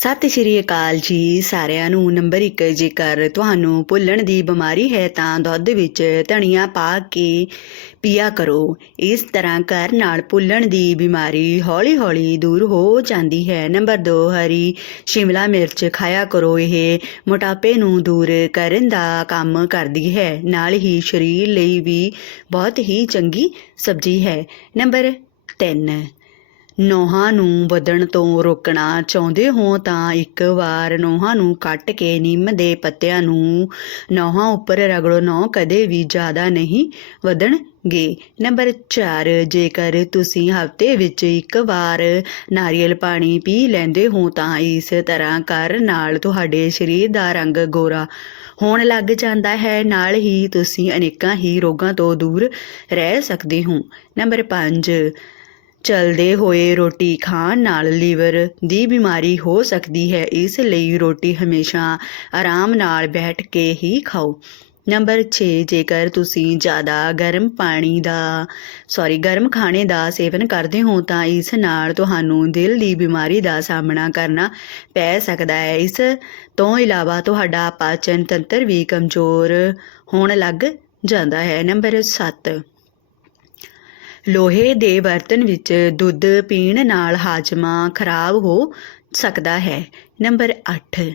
ਸਤਿ ਸ਼੍ਰੀ ਅਕਾਲ ਜੀ ਸਾਰਿਆਂ ਨੂੰ। ਨੰਬਰ 1 ਜੇਕਰ ਤੁਹਾਨੂੰ ਭੁੱਲਣ ਦੀ ਬਿਮਾਰੀ ਹੈ ਤਾਂ ਦੁੱਧ ਵਿੱਚ ਧਨੀਆ ਪਾ ਕੇ ਪੀਆ ਕਰੋ। ਇਸ ਤਰ੍ਹਾਂ ਕਰਨ ਨਾਲ ਭੁੱਲਣ ਦੀ ਬਿਮਾਰੀ ਹੌਲੀ-ਹੌਲੀ ਦੂਰ ਹੋ ਜਾਂਦੀ ਹੈ। ਨੰਬਰ 2 ਹਰੀ ਸ਼ਿਮਲਾ ਮਿਰਚ ਖਾਇਆ ਕਰੋ। ਇਹ ਮੋਟਾਪੇ ਨੂੰ ਦੂਰ ਕਰਨ ਦਾ ਕੰਮ ਕਰਦੀ ਹੈ। ਨਾਲ ਹੀ ਸਰੀਰ ਲਈ ਵੀ ਬਹੁਤ ਹੀ ਚੰਗੀ ਸਬਜ਼ੀ ਹੈ। ਨੰਬਰ 3 ਨੋਹਾਂ ਨੂੰ ਵਧਣ ਤੋਂ ਰੋਕਣਾ ਚਾਹੁੰਦੇ ਹੋ ਤਾਂ ਇੱਕ ਵਾਰ ਨੋਹਾਂ ਨੂੰ ਕੱਟ ਕੇ ਨਿੰਮ ਦੇ ਪੱਤਿਆਂ ਨੂੰ ਨੋਹਾਂ ਉੱਪਰ ਰਗੜੋ ਨੌ, ਕਦੇ ਵੀ ਜ਼ਿਆਦਾ ਨਹੀਂ ਵਧਣਗੇ। ਨੰਬਰ 4 ਜੇਕਰ ਤੁਸੀਂ ਹਫ਼ਤੇ ਵਿੱਚ ਇੱਕ ਵਾਰ ਨਾਰੀਅਲ ਪਾਣੀ ਪੀ ਲੈਂਦੇ ਹੋ ਤਾਂ ਇਸ ਤਰ੍ਹਾਂ ਕਰ, ਨਾਲ ਤੁਹਾਡੇ ਸਰੀਰ ਦਾ ਰੰਗ ਗੋਰਾ ਹੋਣ ਲੱਗ ਜਾਂਦਾ ਹੈ। ਨਾਲ ਹੀ ਤੁਸੀਂ ਅਨੇਕਾਂ ਹੀ ਰੋਗਾਂ ਤੋਂ ਦੂਰ ਰਹਿ ਸਕਦੇ ਹੋ। ਨੰਬਰ 5 ਚਲਦੇ ਹੋਏ ਰੋਟੀ ਖਾਣ ਨਾਲ ਲੀਵਰ ਦੀ ਬਿਮਾਰੀ ਹੋ ਸਕਦੀ ਹੈ, ਇਸ ਲਈ ਰੋਟੀ ਹਮੇਸ਼ਾ ਆਰਾਮ ਨਾਲ ਬੈਠ ਕੇ ਹੀ ਖਾਓ। ਨੰਬਰ 6 ਜੇਕਰ ਤੁਸੀਂ ਜ਼ਿਆਦਾ ਗਰਮ ਪਾਣੀ ਦਾ, ਸੌਰੀ, ਗਰਮ ਖਾਣੇ ਦਾ ਸੇਵਨ ਕਰਦੇ ਹੋ, ਤਾਂ ਇਸ ਨਾਲ ਤੁਹਾਨੂੰ ਦਿਲ ਦੀ ਬਿਮਾਰੀ ਦਾ ਸਾਹਮਣਾ ਕਰਨਾ ਪੈ ਸਕਦਾ ਹੈ। ਇਸ ਤੋਂ ਇਲਾਵਾ ਤੁਹਾਡਾ ਪਾਚਨ ਤੰਤਰ ਵੀ ਕਮਜ਼ੋਰ ਹੋਣ ਲੱਗ ਜਾਂਦਾ ਹੈ। ਨੰਬਰ 7 ਲੋਹੇ ਦੇ ਬਰਤਨ ਵਿੱਚ ਦੁੱਧ ਪੀਣ ਨਾਲ ਹਾਜ਼ਮਾ ਖਰਾਬ ਹੋ ਸਕਦਾ ਹੈ। ਨੰਬਰ 8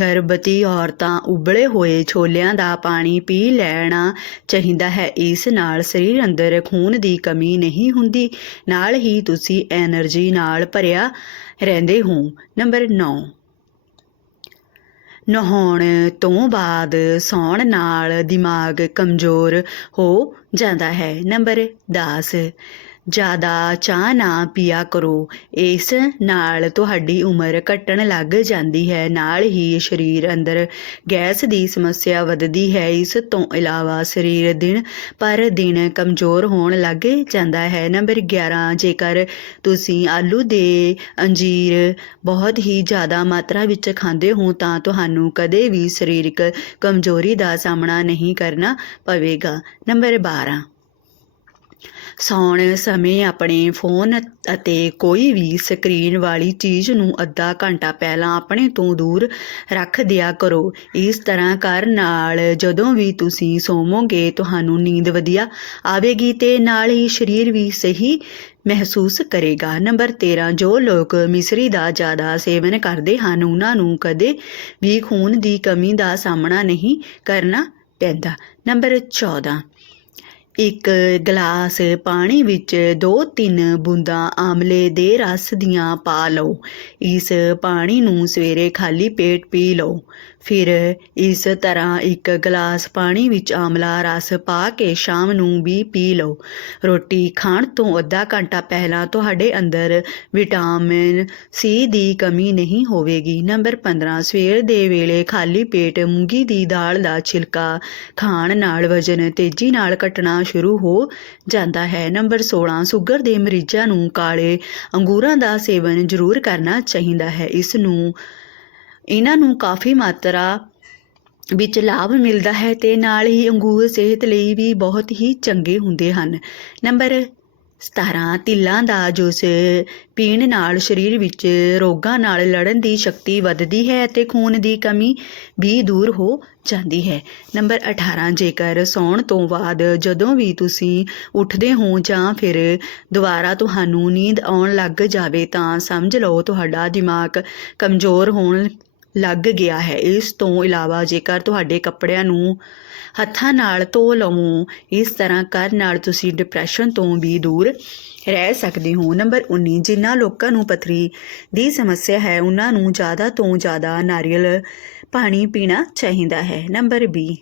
ਗਰਭਵਤੀ ਔਰਤਾਂ ਉਬਲੇ ਹੋਏ ਛੋਲਿਆਂ ਦਾ ਪਾਣੀ ਪੀ ਲੈਣਾ ਚਾਹੀਦਾ ਹੈ। ਇਸ ਨਾਲ ਸਰੀਰ ਅੰਦਰ ਖੂਨ ਦੀ ਕਮੀ ਨਹੀਂ ਹੁੰਦੀ। ਨਾਲ ਹੀ ਤੁਸੀਂ એનર્ਜੀ ਨਾਲ ਭਰਿਆ ਰਹਿੰਦੇ ਹੋ। ਨੰਬਰ 9 ਨਹਾਉਣ ਤੋਂ ਬਾਅਦ ਸੌਣ ਨਾਲ ਦਿਮਾਗ ਕਮਜ਼ੋਰ ਹੋ ਜਾਂਦਾ ਹੈ। ਨੰਬਰ 10 ਜ਼ਿਆਦਾ ਚਾਹ ਨਾ ਪੀਆ ਕਰੋ। ਇਸ ਨਾਲ ਤੁਹਾਡੀ ਉਮਰ ਘਟਣ ਲੱਗ ਜਾਂਦੀ ਹੈ। ਨਾਲ ਹੀ ਸਰੀਰ ਅੰਦਰ ਗੈਸ ਦੀ ਸਮੱਸਿਆ ਵੱਧਦੀ ਹੈ। ਇਸ ਤੋਂ ਇਲਾਵਾ ਸਰੀਰ ਦਿਨ ਪਰ ਦਿਨ ਕਮਜ਼ੋਰ ਹੋਣ ਲੱਗ ਜਾਂਦਾ ਹੈ। ਨੰਬਰ 11 ਜੇਕਰ ਤੁਸੀਂ ਆਲੂ ਦੇ ਅੰਜੀਰ ਬਹੁਤ ਹੀ ਜ਼ਿਆਦਾ ਮਾਤਰਾ ਵਿੱਚ ਖਾਂਦੇ ਹੋ, ਤਾਂ ਤੁਹਾਨੂੰ ਕਦੇ ਵੀ ਸਰੀਰਕ ਕਮਜ਼ੋਰੀ ਦਾ ਸਾਹਮਣਾ ਨਹੀਂ ਕਰਨਾ ਪਵੇਗਾ। ਨੰਬਰ 12 ਸੌਣ ਸਮੇਂ ਆਪਣੇ ਫੋਨ ਅਤੇ ਕੋਈ ਵੀ ਸਕਰੀਨ ਵਾਲੀ ਚੀਜ਼ ਨੂੰ ਅੱਧਾ ਘੰਟਾ ਪਹਿਲਾਂ ਆਪਣੇ ਤੋਂ ਦੂਰ ਰੱਖ ਦਿਆ ਕਰੋ। ਇਸ ਤਰ੍ਹਾਂ ਕਰਨ ਨਾਲ ਜਦੋਂ ਵੀ ਤੁਸੀਂ ਸੌਵੋਗੇ, ਤੁਹਾਨੂੰ ਨੀਂਦ ਵਧੀਆ ਆਵੇਗੀ ਤੇ ਨਾਲ ਹੀ ਸਰੀਰ ਵੀ ਸਹੀ ਮਹਿਸੂਸ ਕਰੇਗਾ। ਨੰਬਰ 13 ਜੋ ਲੋਕ ਮਿਸਰੀ ਦਾ ਜ਼ਿਆਦਾ ਸੇਵਨ ਕਰਦੇ ਹਨ, ਉਹਨਾਂ ਨੂੰ ਕਦੇ ਵੀ ਖੂਨ ਦੀ ਕਮੀ ਦਾ ਸਾਹਮਣਾ ਨਹੀਂ ਕਰਨਾ ਪੈਂਦਾ। ਨੰਬਰ 14 ਇੱਕ ਗਲਾਸ ਪਾਣੀ ਵਿੱਚ 2-3 ਬੂੰਦਾਂ ਆਮਲੇ ਦੇ ਰਸ ਦੀਆਂ ਪਾ ਲਓ। ਇਸ ਪਾਣੀ ਨੂੰ ਸਵੇਰੇ ਖਾਲੀ ਪੇਟ ਪੀ ਲਓ। ਫਿਰ ਇਸ ਤਰ੍ਹਾਂ ਇੱਕ ਗਲਾਸ ਪਾਣੀ ਵਿੱਚ ਆਮਲਾ ਰਸ ਪਾ ਕੇ ਸ਼ਾਮ ਨੂੰ ਵੀ ਪੀ ਲਓ। ਰੋਟੀ ਖਾਣ ਤੋਂ ਅੱਧਾ ਘੰਟਾ ਪਹਿਲਾਂ ਤੁਹਾਡੇ ਅੰਦਰ ਵਿਟਾਮਿਨ ਸੀ ਦੀ ਕਮੀ ਨਹੀਂ ਹੋਵੇਗੀ। ਨੰਬਰ 15 ਸਵੇਰ ਦੇ ਵੇਲੇ ਖਾਲੀ ਪੇਟ ਮੂੰਗੀ ਦੀ ਦਾਲ ਦਾ ਛਿਲਕਾ ਖਾਣ ਨਾਲ ਵਜ਼ਨ ਤੇਜ਼ੀ ਨਾਲ ਘਟਣਾ ਸ਼ੁਰੂ ਹੋ ਜਾਂਦਾ ਹੈ। ਨੰਬਰ 16 ਸ਼ੂਗਰ ਦੇ ਮਰੀਜ਼ਾਂ ਨੂੰ ਕਾਲੇ ਅੰਗੂਰਾਂ ਦਾ ਸੇਵਨ ਜ਼ਰੂਰ ਕਰਨਾ ਚਾਹੀਦਾ ਹੈ। ਇਸ ਨੂੰ ਇਹਨਾਂ ਨੂੰ ਕਾਫੀ ਮਾਤਰਾ ਵਿੱਚ ਲਾਭ ਮਿਲਦਾ ਹੈ ਤੇ ਨਾਲ ਹੀ ਅੰਗੂਰ ਸਿਹਤ ਲਈ ਵੀ ਬਹੁਤ ਹੀ ਚੰਗੇ ਹੁੰਦੇ ਹਨ। ਨੰਬਰ 17 ਤਿੱਲਾਂ ਦਾ ਜੂਸ ਪੀਣ ਨਾਲ ਸਰੀਰ ਵਿੱਚ ਰੋਗਾਂ ਨਾਲ ਲੜਨ ਦੀ ਸ਼ਕਤੀ ਵੱਧਦੀ ਹੈ ਅਤੇ ਖੂਨ ਦੀ ਕਮੀ ਵੀ ਦੂਰ ਹੋ ਜਾਂਦੀ ਹੈ। ਨੰਬਰ 18 ਜੇਕਰ ਸੌਣ ਤੋਂ ਬਾਅਦ ਜਦੋਂ ਵੀ ਤੁਸੀਂ ਉੱਠਦੇ ਹੋ ਜਾਂ ਫਿਰ ਦੁਬਾਰਾ ਤੁਹਾਨੂੰ ਨੀਂਦ ਆਉਣ ਲੱਗ ਜਾਵੇ ਤਾਂ ਸਮਝ ਲਓ ਤੁਹਾਡਾ ਦਿਮਾਗ ਕਮਜ਼ੋਰ ਹੋਣ ਲੱਗ ਗਿਆ ਹੈ। ਇਸ ਤੋਂ ਇਲਾਵਾ ਜੇਕਰ ਤੁਹਾਡੇ ਕੱਪੜਿਆਂ ਨੂੰ ਹੱਥਾਂ ਨਾਲ ਧੋ ਲਵੋ, ਇਸ ਤਰ੍ਹਾਂ ਕਰਨ ਨਾਲ ਤੁਸੀਂ ਡਿਪਰੈਸ਼ਨ ਤੋਂ ਵੀ ਦੂਰ ਰਹਿ ਸਕਦੇ ਹੋ। ਨੰਬਰ 19 ਜਿਨ੍ਹਾਂ ਲੋਕਾਂ ਨੂੰ ਪਥਰੀ ਦੀ ਸਮੱਸਿਆ ਹੈ, ਉਹਨਾਂ ਨੂੰ ਜ਼ਿਆਦਾ ਤੋਂ ਜ਼ਿਆਦਾ ਨਾਰੀਅਲ ਪਾਣੀ ਪੀਣਾ ਚਾਹੀਦਾ ਹੈ। ਨੰਬਰ 20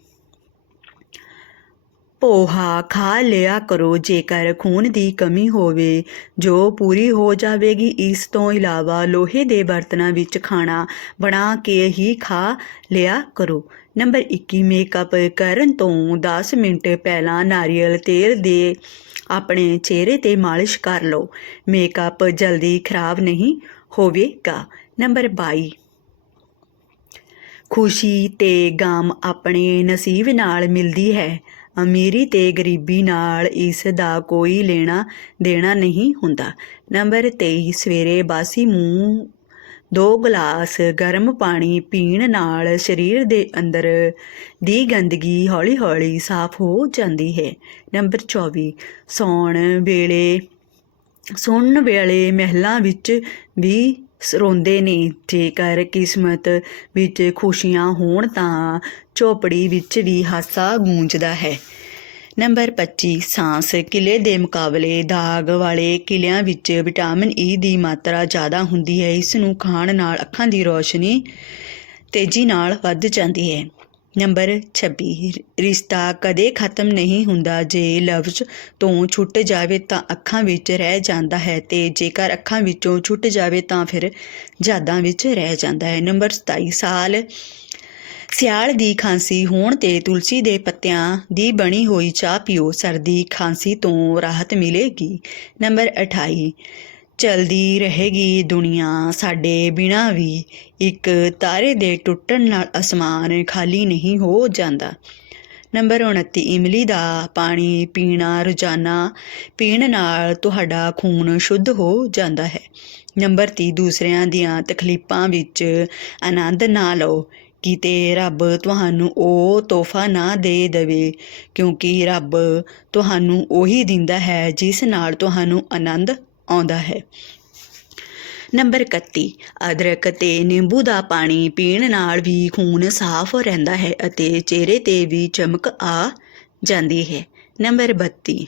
ਪੋਹਾ ਖਾ ਲਿਆ ਕਰੋ, ਜੇਕਰ ਖੂਨ ਦੀ ਕਮੀ ਹੋਵੇ, ਜੋ ਪੂਰੀ ਹੋ ਜਾਵੇਗੀ, ਇਸ ਤੋਂ ਇਲਾਵਾ ਲੋਹੇ ਦੇ ਬਰਤਨਾਂ ਵਿੱਚ ਖਾਣਾ ਬਣਾ ਕੇ ਹੀ ਖਾ ਲਿਆ ਕਰੋ। ਨੰਬਰ 21 ਮੇਕਅਪ ਕਰਨ ਤੋਂ 10 ਮਿੰਟ ਪਹਿਲਾਂ ਨਾਰੀਅਲ ਤੇਲ ਦੇ ਆਪਣੇ ਚਿਹਰੇ ਤੇ ਮਾਲਿਸ਼ ਕਰ ਲਓ। ਮੇਕਅਪ ਜਲਦੀ ਖਰਾਬ ਨਹੀਂ ਹੋਵੇਗਾ। ਨੰਬਰ 22 ਖੁਸ਼ੀ ਤੇ ਗਮ ਆਪਣੇ ਨਸੀਬ ਨਾਲ ਮਿਲਦੀ ਹੈ। ਅਮੀਰੀ ਤੇ ਗਰੀਬੀ ਨਾਲ ਇਸ ਦਾ ਕੋਈ ਲੈਣਾ ਦੇਣਾ ਨਹੀਂ ਹੁੰਦਾ। ਨੰਬਰ 23 ਸਵੇਰੇ ਬਾਸੀ ਮੂੰਹ, ਦੋ ਗਲਾਸ ਗਰਮ ਪਾਣੀ ਪੀਣ ਨਾਲ ਸਰੀਰ ਦੇ ਅੰਦਰ ਦੀ ਗੰਦਗੀ ਹੌਲੀ-ਹੌਲੀ ਸਾਫ਼ ਹੋ ਜਾਂਦੀ ਹੈ। ਨੰਬਰ 24 ਸੌਣ ਵੇਲੇ ਸੁਣਨ ਵੇਲੇ ਮਹਿਲਾਂ ਵਿੱਚ ਵੀ ਸ- ਰੋਂਦੇ ਨੇ। ਜੇਕਰ ਕਿਸਮਤ ਵਿੱਚ ਖੁਸ਼ੀਆਂ ਹੋਣ ਤਾਂ ਝੋਪੜੀ ਵਿੱਚ ਵੀ ਹਾਸਾ ਗੂੰਜਦਾ ਹੈ। ਨੰਬਰ 25 ਸਾਂਸ, ਕਿਲੇ ਦੇ ਮੁਕਾਬਲੇ, ਦਾਗ ਵਾਲੇ ਕਿਲਿਆਂ ਵਿੱਚ ਵਿਟਾਮਿਨ ਈ ਦੀ ਮਾਤਰਾ ਜ਼ਿਆਦਾ ਹੁੰਦੀ ਹੈ, ਇਸ ਨੂੰ ਖਾਣ ਨਾਲ ਅੱਖਾਂ ਦੀ ਰੋਸ਼ਨੀ ਤੇਜ਼ੀ ਨਾਲ ਵੱਧ ਜਾਂਦੀ ਹੈ। ਨੰਬਰ 26 ਰਿਸ਼ਤਾ ਕਦੇ ਖਤਮ ਨਹੀਂ ਹੁੰਦਾ, ਜੇ ਲਫ਼ਜ਼ ਤੋਂ ਛੁੱਟ ਜਾਵੇ ਤਾਂ ਅੱਖਾਂ ਵਿੱਚ ਰਹਿ ਜਾਂਦਾ ਹੈ ਤੇ ਜੇਕਰ ਅੱਖਾਂ ਵਿੱਚੋਂ ਛੁੱਟ ਜਾਵੇ ਤਾਂ ਫਿਰ ਯਾਦਾਂ ਵਿੱਚ ਰਹਿ ਜਾਂਦਾ ਹੈ। ਨੰਬਰ 27 ਸਾਲ ਸਿਆਲ ਦੀ ਖਾਂਸੀ ਹੋਣ ਤੇ ਤੁਲਸੀ ਦੇ ਪੱਤਿਆਂ ਦੀ ਬਣੀ ਹੋਈ ਚਾਹ ਪੀਓ, ਸਰਦੀ ਖਾਂਸੀ ਤੋਂ ਰਾਹਤ ਮਿਲੇਗੀ। ਨੰਬਰ 28 ਚਲਦੀ ਰਹੇਗੀ ਦੁਨੀਆ ਸਾਡੇ ਬਿਨਾਂ ਵੀ। ਇੱਕ ਤਾਰੇ ਦੇ ਟੁੱਟਣ ਨਾਲ ਅਸਮਾਨ ਖਾਲੀ ਨਹੀਂ ਹੋ ਜਾਂਦਾ। ਨੰਬਰ 29 ਇਮਲੀ ਦਾ ਪਾਣੀ ਪੀਣਾ ਰੋਜ਼ਾਨਾ ਪੀਣ ਨਾਲ ਤੁਹਾਡਾ ਖੂਨ ਸ਼ੁੱਧ ਹੋ ਜਾਂਦਾ ਹੈ। ਨੰਬਰ 30 ਦੂਸਰਿਆਂ ਦੀਆਂ ਤਕਲੀਫਾਂ ਵਿੱਚ ਆਨੰਦ ਨਾ ਲਓ। ਕਿਤੇ ਰੱਬ ਤੁਹਾਨੂੰ ਉਹ ਤੋਹਫਾ ਨਾ ਦੇ ਦੇਵੇ, ਕਿਉਂਕਿ ਰੱਬ ਤੁਹਾਨੂੰ ਉਹੀ ਦਿੰਦਾ ਹੈ ਜਿਸ ਨਾਲ ਤੁਹਾਨੂੰ ਆਨੰਦ ਆਉਂਦਾ ਹੈ। ਨੰਬਰ 31 ਅਦਰਕ ਤੇ ਨਿੰਬੂ ਦਾ ਪਾਣੀ ਪੀਣ ਨਾਲ ਵੀ ਖੂਨ ਸਾਫ਼ ਰਹਿੰਦਾ ਹੈ ਅਤੇ ਚਿਹਰੇ ਤੇ ਵੀ ਚਮਕ ਆ ਜਾਂਦੀ ਹੈ। ਨੰਬਰ 32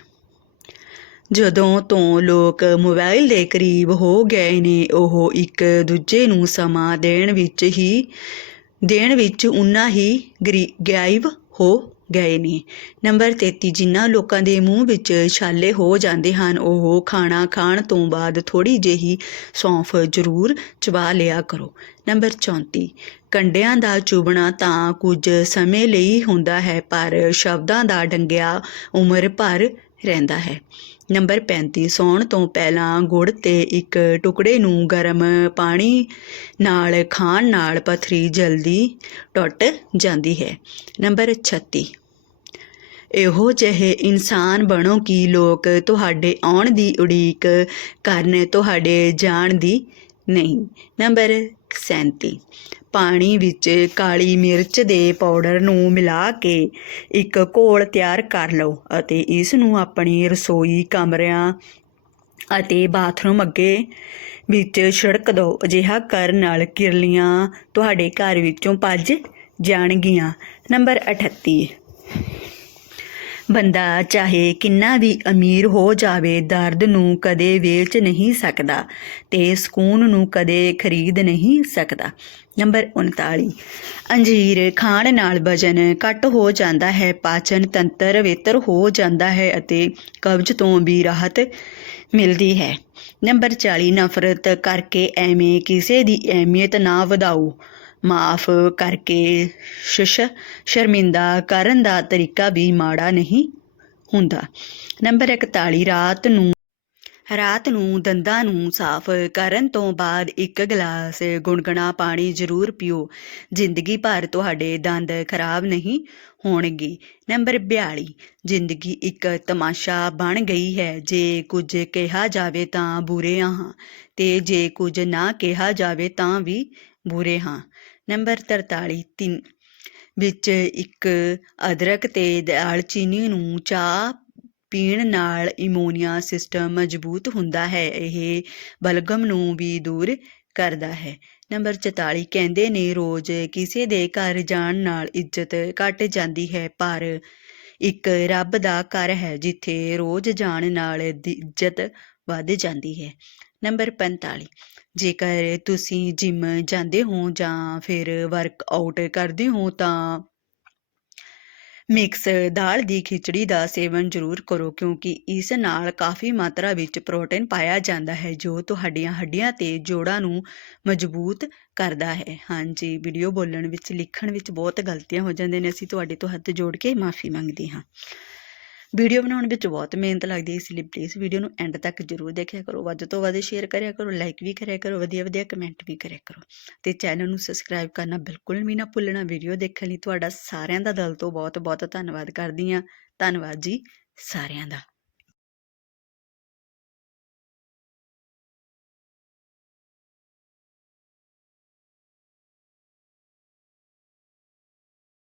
ਜਦੋਂ ਤੋਂ ਲੋਕ ਮੋਬਾਈਲ ਦੇ ਕਰੀਬ ਹੋ ਗਏ ਨੇ, ਉਹ ਇੱਕ ਦੂਜੇ ਨੂੰ ਸਮਾਂ ਦੇਣ ਵਿੱਚ ਹੀ ਦੇਣ ਵਿੱਚ ਉਨਾਂ ਹੀ ਗਰੀ- ਗਾਇਬ ਹੋ ਗਏ ਨੇ। ਨੰਬਰ 33 ਜਿਨ੍ਹਾਂ ਲੋਕਾਂ ਦੇ ਮੂੰਹ ਵਿੱਚ ਛਾਲੇ ਹੋ ਜਾਂਦੇ ਹਨ, ਉਹ ਖਾਣਾ ਖਾਣ ਤੋਂ ਬਾਅਦ ਥੋੜੀ ਜਿਹੀ ਸੌਂਫ ਜ਼ਰੂਰ ਚਬਾ ਲਿਆ ਕਰੋ। ਨੰਬਰ 34 ਕੰਡਿਆਂ ਦਾ ਚੁਬਣਾ ਤਾਂ ਕੁਝ ਸਮੇਂ ਲਈ ਹੁੰਦਾ ਹੈ, ਪਰ ਸ਼ਬਦਾਂ ਦਾ ਡੰਗਿਆ ਉਮਰ ਭਰ ਰਹਿੰਦਾ ਹੈ। ਨੰਬਰ 35 ਸੌਣ ਤੋਂ ਪਹਿਲਾਂ ਗੁੜ ਤੇ ਇੱਕ ਟੁਕੜੇ ਨੂੰ ਗਰਮ ਪਾਣੀ ਨਾਲ ਖਾਣ ਨਾਲ ਪੱਥਰੀ ਜਲਦੀ ਟੁੱਟ ਜਾਂਦੀ ਹੈ। ਨੰਬਰ 36 ਇਹੋ ਜਿਹੇ ਇਨਸਾਨ ਬਣੋ ਕਿ ਲੋਕ ਤੁਹਾਡੇ ਆਉਣ ਦੀ ਉਡੀਕ ਕਰਨ, ਤੁਹਾਡੇ ਜਾਣ ਦੀ ਨਹੀਂ। ਨੰਬਰ 37 ਪਾਣੀ ਵਿੱਚ ਕਾਲੀ ਮਿਰਚ ਦੇ ਪਾਊਡਰ ਨੂੰ ਮਿਲਾ ਕੇ ਇੱਕ ਘੋਲ ਤਿਆਰ ਕਰ ਲਓ ਅਤੇ ਇਸ ਨੂੰ ਆਪਣੀ ਰਸੋਈ ਕਮਰਿਆਂ ਅਤੇ ਬਾਥਰੂਮ ਅੱਗੇ ਵਿੱਚ ਛਿੜਕ ਦਿਓ ਅਜਿਹਾ ਕਰਨ ਨਾਲ ਕਿਰਲੀਆਂ ਤੁਹਾਡੇ ਘਰ ਵਿੱਚੋਂ ਭੱਜ ਜਾਣਗੀਆਂ। ਨੰਬਰ 38 ਬੰਦਾ ਚਾਹੇ ਕਿੰਨਾ ਵੀ ਅਮੀਰ ਹੋ ਜਾਵੇ, ਦਰਦ ਨੂੰ ਕਦੇ ਵੇਚ ਨਹੀਂ ਸਕਦਾ ਤੇ ਸਕੂਨ ਨੂੰ ਕਦੇ ਖਰੀਦ ਨਹੀਂ ਸਕਦਾ। ਨੰਬਰ 39 ਅੰਜੀਰ ਖਾਣ ਨਾਲ ਵਜਨ ਘੱਟ ਹੋ ਜਾਂਦਾ ਹੈ, ਪਾਚਨ ਤੰਤਰ ਬਿਹਤਰ ਹੋ ਜਾਂਦਾ ਹੈ ਅਤੇ ਕਬਜ਼ ਤੋਂ ਵੀ ਰਾਹਤ ਮਿਲਦੀ ਹੈ। ਨੰਬਰ 40 ਨਫ਼ਰਤ ਕਰਕੇ ਐਵੇਂ ਕਿਸੇ ਦੀ ਅਹਿਮੀਅਤ ਨਾ ਵਧਾਓ। ਮਾਫ ਕਰਕੇ ਸ਼ਸ਼, ਸ਼ਰਮਿੰਦਾ ਕਰਨ ਦਾ ਤਰੀਕਾ ਵੀ ਮਾੜਾ ਨਹੀਂ ਹੁੰਦਾ। ਨੰਬਰ 41 ਰਾਤ ਨੂੰ ਰਾਤ ਨੂੰ ਦੰਦਾਂ ਨੂੰ ਸਾਫ਼ ਕਰਨ ਤੋਂ ਬਾਅਦ ਇੱਕ ਗਲਾਸ ਗੁਨਗੁਣਾ ਪਾਣੀ ਜ਼ਰੂਰ ਪੀਓ। ਜ਼ਿੰਦਗੀ ਭਰ ਤੁਹਾਡੇ ਦੰਦ ਖਰਾਬ ਨਹੀਂ ਹੋਣਗੇ। ਨੰਬਰ 42 ਜ਼ਿੰਦਗੀ ਇੱਕ ਤਮਾਸ਼ਾ ਬਣ ਗਈ ਹੈ। ਜੇ ਕੁਝ ਕਿਹਾ ਜਾਵੇ ਤਾਂ ਬੁਰੇ ਹਾਂ ਤੇ ਜੇ ਕੁਝ ਨਾ ਕਿਹਾ ਜਾਵੇ ਤਾਂ ਵੀ ਬੁਰੇ ਹਾਂ। ਨੰਬਰ 43 ਤਿੰਨ, ਵਿੱਚ ਇੱਕ ਅਦਰਕ ਤੇ ਦਾਲਚੀਨੀ ਨੂੰ ਚਾਹ ਪੀਣ ਨਾਲ ਇਮੋਨੀਆ ਸਿਸਟਮ ਮਜ਼ਬੂਤ ਹੁੰਦਾ ਹੈ, ਇਹ ਬਲਗਮ ਨੂੰ ਵੀ ਦੂਰ ਕਰਦਾ ਹੈ। ਨੰਬਰ 44 ਕਹਿੰਦੇ ਨੇ ਰੋਜ਼ ਕਿਸੇ ਦੇ ਘਰ ਜਾਣ ਨਾਲ ਇੱਜ਼ਤ ਘਟ ਜਾਂਦੀ ਹੈ, ਪਰ ਇੱਕ ਰੱਬ ਦਾ ਘਰ ਹੈ ਜਿੱਥੇ ਰੋਜ਼ ਜਾਣ ਨਾਲ ਦੀ ਇੱਜ਼ਤ ਵੱਧ ਜਾਂਦੀ ਹੈ। ਨੰਬਰ 45 ਜੇਕਰ ਤੁਸੀਂ ਜਿਮ ਜਾਂਦੇ ਹੋ ਜਾਂ ਫਿਰ ਵਰਕ ਆਊਟ ਕਰਦੇ ਹੋ ਤਾਂ ਮਿਕਸ ਦਾਲ ਦੀ ਖਿਚੜੀ ਦਾ ਸੇਵਨ ਜ਼ਰੂਰ ਕਰੋ, ਕਿਉਂਕਿ ਇਸ ਨਾਲ ਕਾਫੀ ਮਾਤਰਾ ਵਿੱਚ ਪ੍ਰੋਟੀਨ ਪਾਇਆ ਜਾਂਦਾ ਹੈ, ਜੋ ਤੁਹਾਡੀਆਂ ਹੱਡੀਆਂ ਤੇ ਜੋੜਾਂ ਨੂੰ ਮਜ਼ਬੂਤ ਕਰਦਾ ਹੈ। ਹਾਂਜੀ ਵੀਡੀਓ ਬੋਲਣ ਵਿੱਚ, ਲਿਖਣ ਵਿੱਚ ਬਹੁਤ ਗਲਤੀਆਂ ਹੋ ਜਾਂਦੀਆਂ ਨੇ, ਅਸੀਂ ਤੁਹਾਡੇ ਤੋਂ ਹੱਥ ਜੋੜ ਕੇ ਮਾਫੀ ਮੰਗਦੇ ਹਾਂ। ਵੀਡੀਓ ਬਣਾਉਣ ਵਿੱਚ ਬਹੁਤ ਮਿਹਨਤ ਲੱਗਦੀ ਹੈ, ਇਸ ਲਈ ਪਲੀਜ਼ ਵੀਡੀਓ ਨੂੰ ਐਂਡ ਤੱਕ ਜ਼ਰੂਰ ਦੇਖਿਆ ਕਰੋ, ਵੱਧ ਤੋਂ ਵੱਧ ਸ਼ੇਅਰ ਕਰਿਆ ਕਰੋ ਲਾਈਕ ਵੀ ਕਰਿਆ ਕਰੋ, ਵਧੀਆ ਵਧੀਆ ਕਮੈਂਟ ਵੀ ਕਰਿਆ ਕਰੋ ਤੇ ਚੈਨਲ ਨੂੰ ਸਬਸਕ੍ਰਾਈਬ ਕਰਨਾ ਬਿਲਕੁਲ ਵੀ ਨਾ ਭੁੱਲਣਾ, ਵੀਡੀਓ ਦੇਖਣ ਲਈ ਤੁਹਾਡਾ ਸਾਰਿਆਂ ਦਾ ਦਿਲ ਤੋਂ ਬਹੁਤ ਬਹੁਤ ਧੰਨਵਾਦ ਕਰਦੀ ਹਾਂ, ਧੰਨਵਾਦ ਜੀ ਸਾਰਿਆਂ ਦਾ।